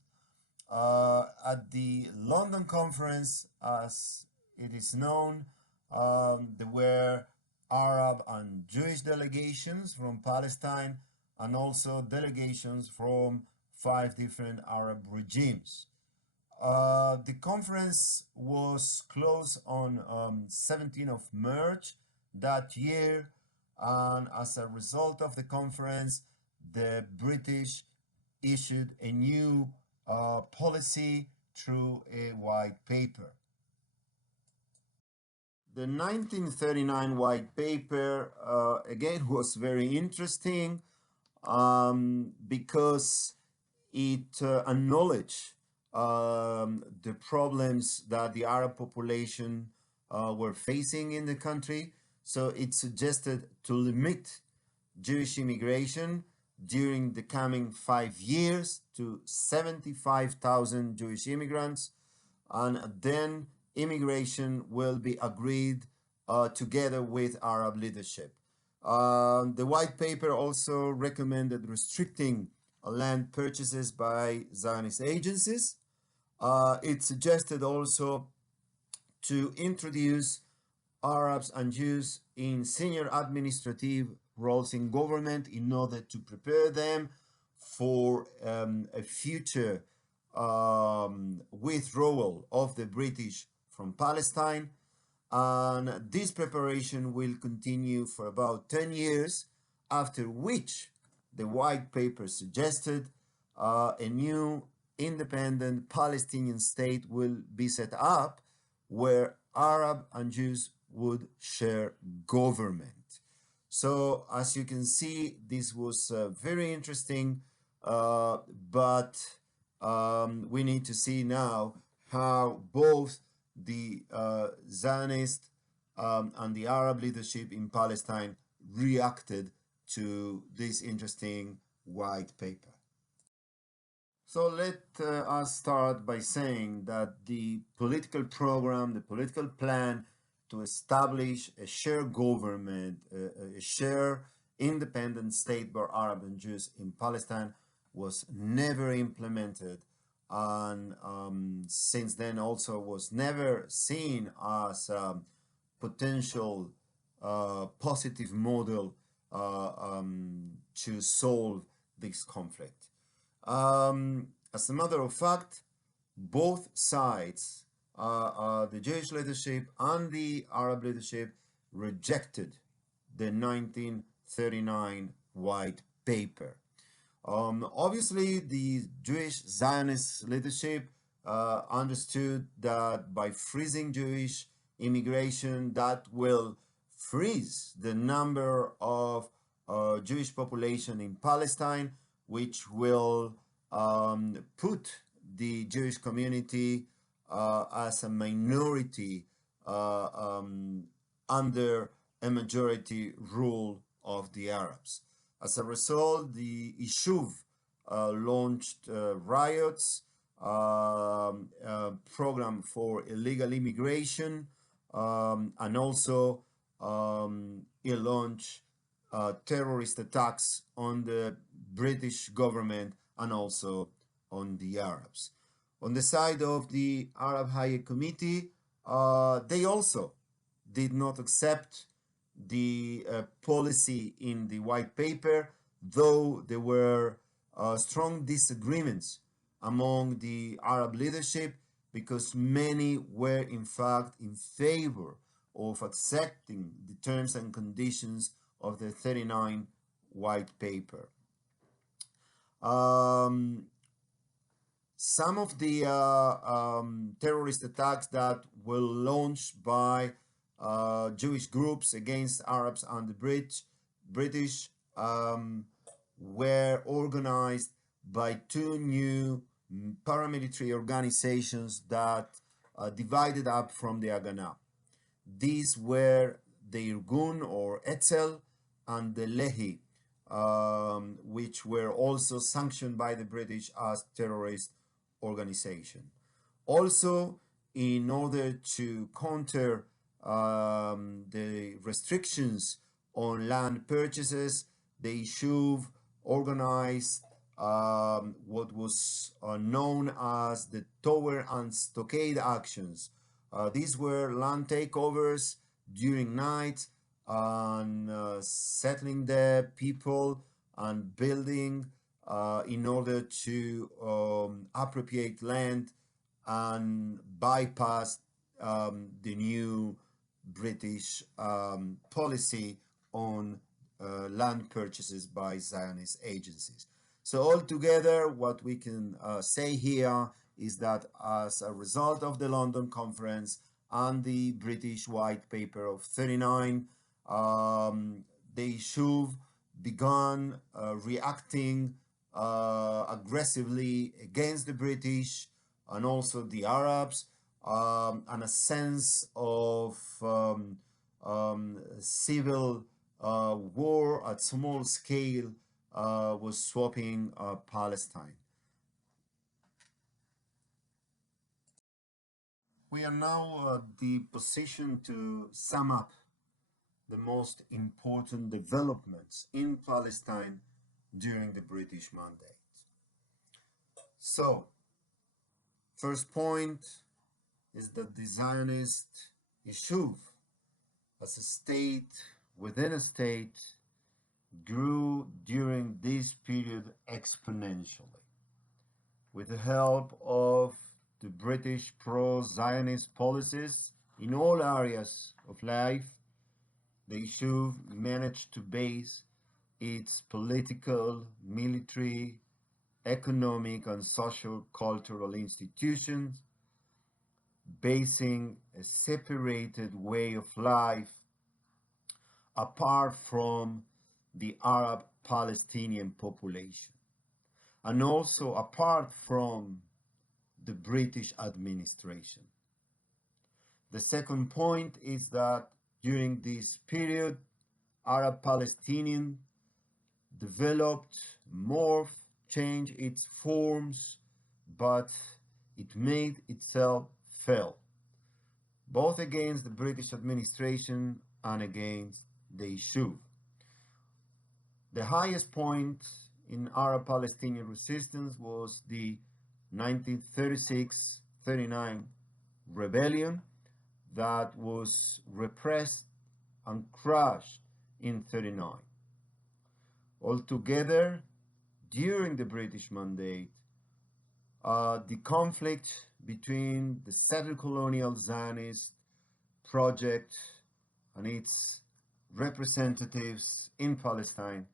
At the London conference, as it is known, there were Arab and Jewish delegations from Palestine, and also delegations from 5 different Arab regimes. The conference was closed on 17th of March that year, and as a result of the conference, the British issued a new policy through a white paper. The 1939 white paper, again, was very interesting because it acknowledged the problems that the Arab population were facing in the country. So it suggested to limit Jewish immigration during the coming 5 years to 75,000 Jewish immigrants, and then immigration will be agreed together with Arab leadership. The white paper also recommended restricting land purchases by Zionist agencies. It suggested also to introduce Arabs and Jews in senior administrative roles in government in order to prepare them for a future withdrawal of the British from Palestine. And this preparation will continue for about 10 years, after which the white paper suggested a new independent Palestinian state will be set up where Arab and Jews would share government. So as you can see, this was very interesting, but we need to see now how both the Zionist and the Arab leadership in Palestine reacted to this interesting white paper. So let us start by saying that the political program, the political plan to establish a shared government, a shared independent state for Arab and Jews in Palestine was never implemented, and since then also was never seen as a potential positive model to solve this conflict. As a matter of fact, both sides, the Jewish leadership and the Arab leadership, rejected the 1939 White Paper. Obviously, the Jewish Zionist leadership understood that by freezing Jewish immigration, that will freeze the number of Jewish population in Palestine, which will put the Jewish community as a minority under a majority rule of the Arabs. As a result, the Ishuv launched riots, program for illegal immigration, and also it launched terrorist attacks on the British government and also on the Arabs. On the side of the Arab High Committee, they also did not accept the policy in the white paper, though there were strong disagreements among the Arab leadership, because many were in fact in favor of accepting the terms and conditions of the 39 white paper. Some of the terrorist attacks that were launched by Jewish groups against Arabs and the British were organized by two new paramilitary organizations that divided up from the Haganah. These were the Irgun or Etzel and the Lehi, which were also sanctioned by the British as terrorist organization. Also, in order to counter the restrictions on land purchases, the Yishuv organized what was known as the Tower and Stockade actions. These were land takeovers during night and settling the people and building in order to appropriate land and bypass the new British policy on land purchases by Zionist agencies. So altogether, what we can say here is that as a result of the London Conference and the British White Paper of 39, the Yishuv began reacting aggressively against the British and also the Arabs, and a sense of civil war at small scale was sweeping Palestine. We are now at the position to sum up the most important developments in Palestine during the British Mandate. So, first point is that the Zionist Yishuv as a state within a state grew during this period exponentially. With the help of the British pro-Zionist policies in all areas of life, the Yishuv managed to base its political, military, economic, and social cultural institutions, basing a separated way of life apart from the Arab Palestinian population, and also apart from the British administration. The second point is that during this period, Arab Palestinian developed, morphed, changed its forms, but it made itself felt, both against the British administration and against the Yishuv. The highest point in Arab Palestinian resistance was the 1936-39 rebellion that was repressed and crushed in 39. Altogether, during the British Mandate, the conflict between the settler colonial Zionist project and its representatives in Palestine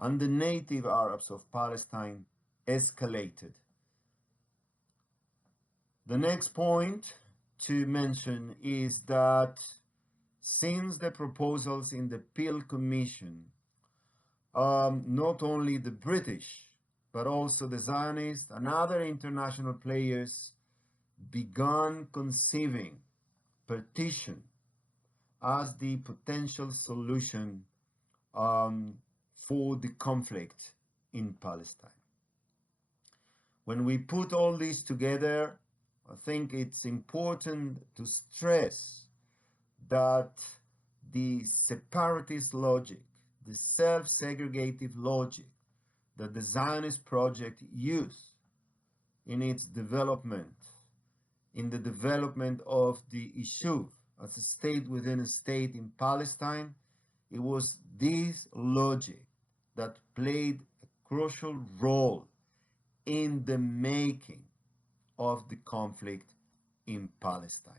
and the native Arabs of Palestine escalated. The next point to mention is that since the proposals in the Peel Commission, not only the British, but also the Zionists and other international players began conceiving partition as the potential solution for the conflict in Palestine. When we put all this together, I think it's important to stress that the separatist logic, the self-segregative logic that the Zionist project used in its development, in the development of the Yishuv as a state within a state in Palestine, it was this logic that played a crucial role in the making of the conflict in Palestine.